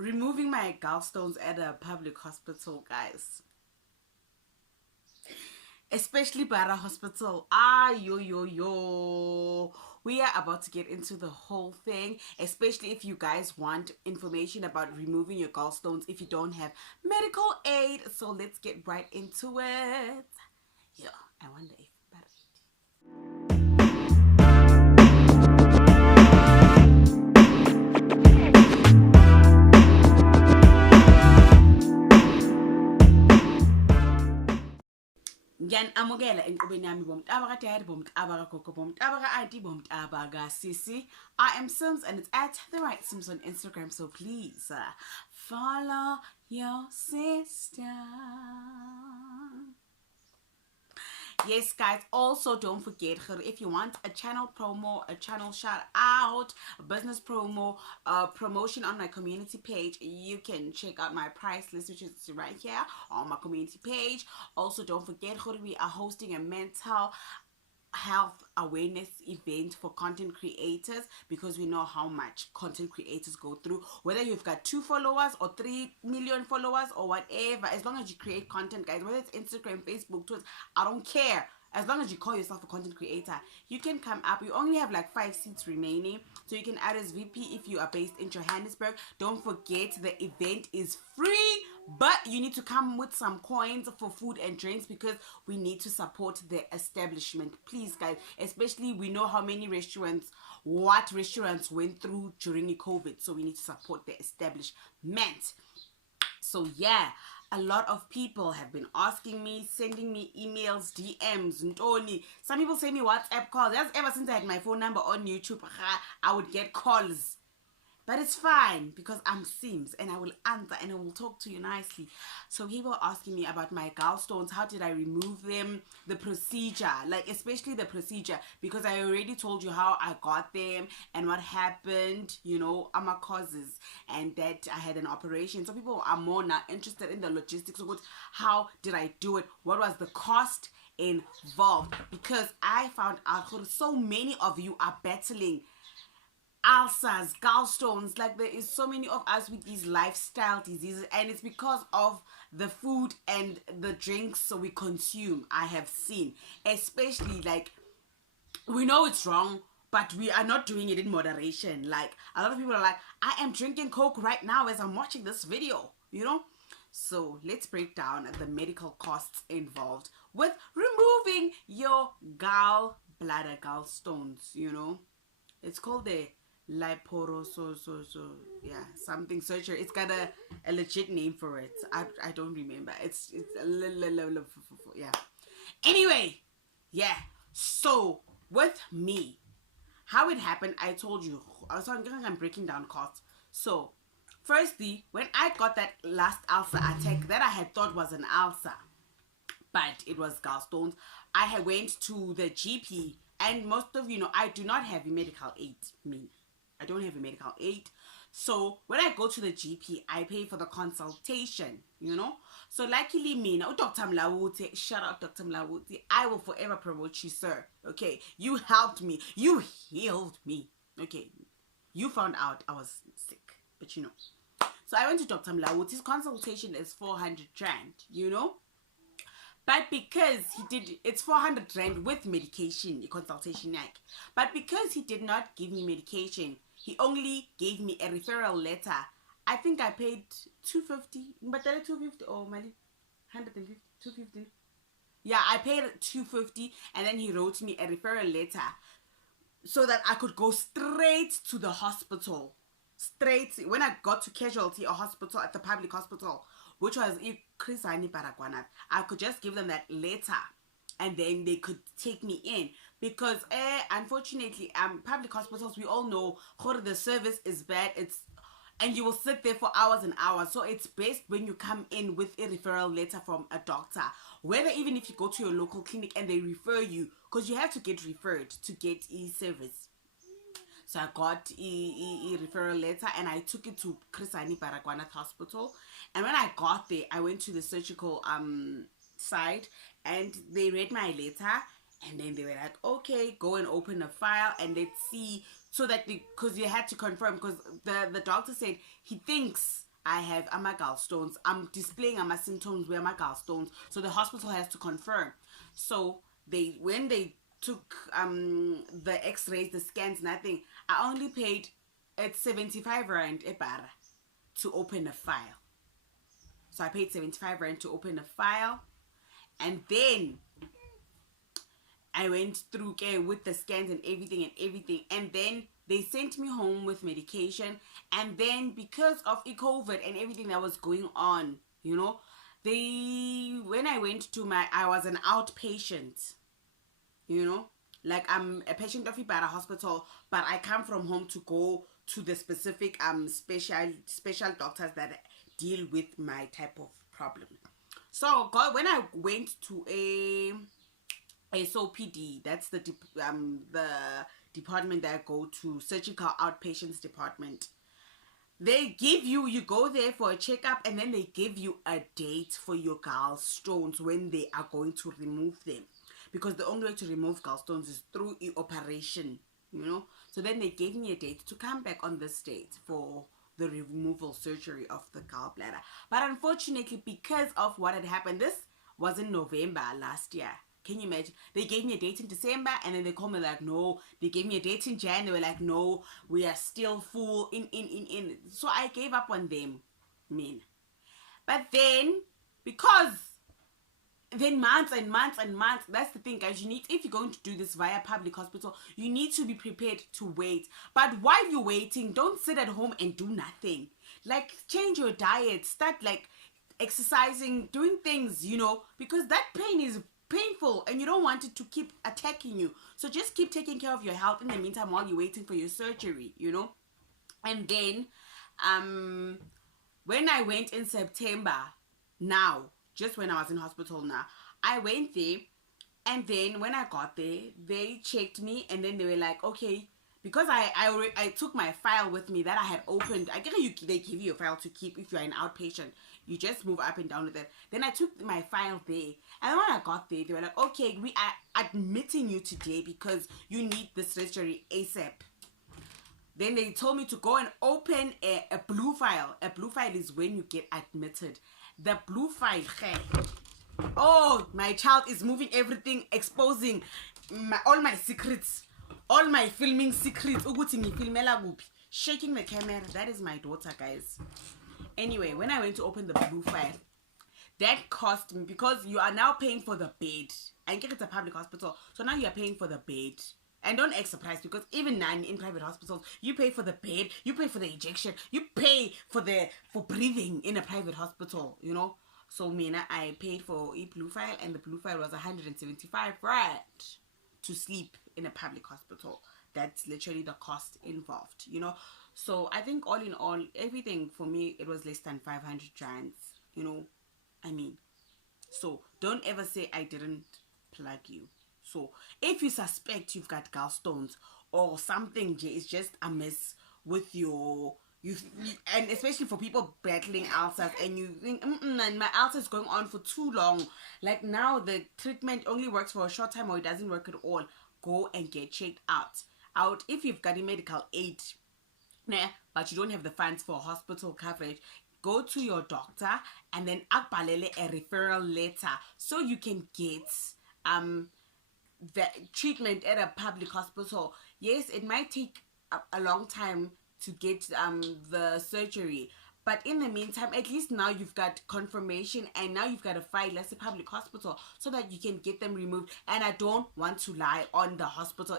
removing my gallstones at a public hospital, guys. Especially Bara Hospital. Yo. We are about to get into the whole thing, especially if you guys want information about removing your gallstones if you don't have medical aid. So let's get right into it. Yeah, I wonder if ngiyanamukela enqubeni yami bomntaba kadad, bomntaba kagogo, bomntaba ka-auntie, bomntaba ka-sisi. I am Sims and it's at the right Sims on Instagram, so please follow your sister. Yes, guys, also don't forget, if you want a channel promo, a channel shout out, a business promo, promotion on my community page, you can check out my price list, which is right here on my community page. Also, don't forget, we are hosting a mental health awareness event for content creators, because we know how much content creators go through, whether you've got 2 followers or 3 million followers or whatever. As long as you create content, guys, whether it's Instagram, Facebook, Twitter, I don't care. As long as you call yourself a content creator, you can come up. You only have like 5 seats remaining, so you can add as VP if you are based in Johannesburg. Don't forget, the event is free, but you need to come with some coins for food and drinks, because we need to support the establishment. Please, guys, especially we know how many what restaurants went through during the COVID, so we need to support the establishment. So yeah, a lot of people have been asking me, sending me emails, DMs, Ntoni. Some people send me WhatsApp calls. That's ever since I had my phone number on YouTube, I would get calls. But it's fine, because I'm Sims and I will answer and I will talk to you nicely. So people are asking me about my gallstones. How did I remove them? The procedure, like especially the procedure, because I already told you how I got them and what happened, you know, my causes, and that I had an operation. So people are more now interested in the logistics of it. How did I do it? What was the cost involved? Because I found out so many of you are battling ulcers, gallstones. Like, there is so many of us with these lifestyle diseases, and it's because of the food and the drinks we consume. I have seen, especially, like, we know it's wrong, but we are not doing it in moderation. Like, a lot of people are like, I am drinking Coke right now as I'm watching this video, you know. So let's break down the medical costs involved with removing your gallbladder, gallstones, you know. It's called the yeah, something surgery. It's got a legit name for it. I don't remember. It's a little yeah. Anyway, yeah. So with me, how it happened, I told you. So I'm breaking down costs. So firstly, when I got that last ulcer attack that I had thought was an ulcer, but it was gallstones, I went to the GP, and most of you know I do not have a medical aid. I don't have a medical aid. So when I go to the GP, I pay for the consultation, you know. So luckily me, now Dr. Mlawuti, shout out Dr. Mlawuti, I will forever promote you, sir. Okay, you helped me. You healed me. Okay, you found out I was sick, but you know. So I went to Dr. Mlawuti's consultation is 400 rand, you know. But because it's 400 rand with medication, consultation, like. But because he did not give me medication, he only gave me a referral letter. I think I paid 250, but that 250 or 150, 250. Yeah, I paid 250, and then he wrote me a referral letter so that I could go straight to the hospital. Straight when I got to casualty or hospital at the public hospital, which was Chris Baragwana, I could just give them that letter and then they could take me in. Because unfortunately, public hospitals, we all know the service is bad. And you will sit there for hours and hours. So it's best when you come in with a referral letter from a doctor. Whether even if you go to your local clinic and they refer you, because you have to get referred to get e-service. So I got a referral letter and I took it to Chris Baragwana Hospital. And when I got there, I went to the surgical side and they read my letter. And then they were like, okay, go and open a file and let's see. So that, because you had to confirm, because the doctor said he thinks I have gallstones. I'm displaying my symptoms where my gallstones. So the hospital has to confirm. So when they took the x-rays, the scans, nothing, I only paid at 75 rand a bar to open a file. So I paid 75 rand to open a file, and then I went through with the scans and everything, and then they sent me home with medication. And then because of COVID and everything that was going on, you know, when I went to I was an outpatient, you know, like I'm a patient of Ibara Hospital, but I come from home to go to the specific special doctors that deal with my type of problem. So when I went to a SOPD, that's the department that I go to, surgical outpatients department. They give you go there for a checkup, and then they give you a date for your gallstones when they are going to remove them, because the only way to remove gallstones is through an operation, you know. So then they gave me a date to come back on this date for the removal surgery of the gallbladder. But unfortunately, because of what had happened, this was in November last year. Can you imagine? They gave me a date in December, and then they called me like, no. They gave me a date in January, like, no, we are still full in. So I gave up on them, man. But then, because then months and months and months, that's the thing, guys. If you're going to do this via public hospital, you need to be prepared to wait. But while you're waiting, don't sit at home and do nothing. Like, change your diet, start like exercising, doing things, you know, because that pain is painful and you don't want it to keep attacking you. So just keep taking care of your health in the meantime while you're waiting for your surgery, you know. And then when I went in September, now just when I was in hospital, now I went there, and then when I got there, they checked me, and then they were like, okay, because I took my file with me that I had opened. I guess they give you a file to keep if you're an outpatient. You just move up and down with it. Then I took my file there. And when I got there, they were like, okay, we are admitting you today because you need the surgery ASAP. Then they told me to go and open a blue file. A blue file is when you get admitted. The blue file, oh, my child is moving everything, exposing all my secrets. All my filming secrets. Shaking the camera. That is my daughter, guys. Anyway, when I went to open the blue file, that cost me, because you are now paying for the bed. I get it's a public hospital, so now you are paying for the bed. And don't act surprised, because even now in private hospitals, you pay for the bed, you pay for the injection, you pay for breathing in a private hospital, you know. So I paid for a blue file, and the blue file was 175 rand to sleep in a public hospital. That's literally the cost involved, you know. So I think all in all, everything for me, it was less than 500 rands, you know. I mean, so don't ever say I didn't plug you. So if you suspect you've got gallstones or something is just amiss with your and especially for people battling ulcers, and you think and my ulcer is going on for too long, like now the treatment only works for a short time or it doesn't work at all, go and get checked out. If you've got a medical aid, but you don't have the funds for hospital coverage, go to your doctor and then akbalele a referral letter so you can get the treatment at a public hospital. Yes, it might take a long time to get the surgery, but in the meantime, at least now you've got confirmation, and now you've got a file as a public hospital so that you can get them removed. And I don't want to lie on the hospital.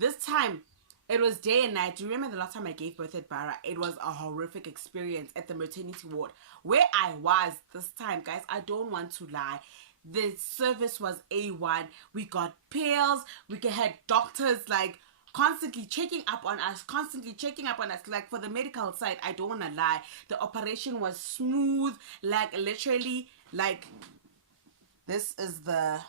This time it was day and night. Do you remember the last time I gave birth at Bara? It was a horrific experience at the maternity ward where I was this time, guys. I don't want to lie. The service was A1. We got pills. We had doctors like constantly checking up on us. Like for the medical side, I don't want to lie, the operation was smooth. Like literally, like this is the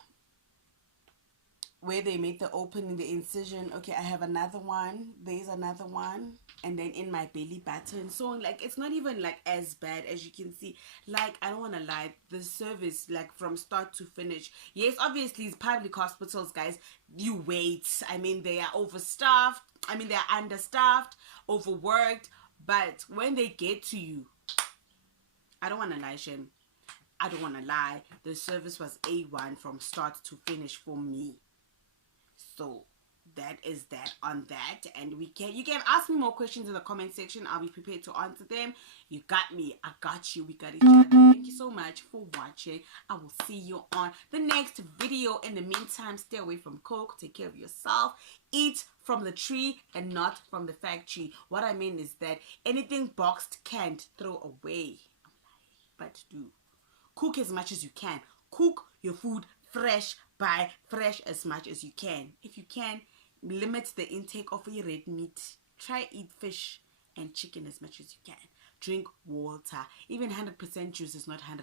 where they made the opening, the incision. Okay, I have another one. There's another one. And then in my belly button. So, like, it's not even, like, as bad as you can see. Like, I don't want to lie. The service, like, from start to finish. Yes, obviously, it's public hospitals, guys. You wait. I mean, they are overstaffed. I mean, they are understaffed, overworked. But when they get to you, I don't want to lie, Shem. I don't want to lie. The service was A1 from start to finish for me. So that is that on that. And you can ask me more questions in the comment section. I'll be prepared to answer them. You got me. I got you. We got each other. Thank you so much for watching. I will see you on the next video. In the meantime, stay away from coke. Take care of yourself. Eat from the tree and not from the factory. What I mean is that anything boxed, canned, throw away. But do cook as much as you can. Cook your food fresh. Buy fresh as much as you can. If you can, limit the intake of your red meat. Try eat fish and chicken as much as you can. Drink water. Even 100% juice is not 100%.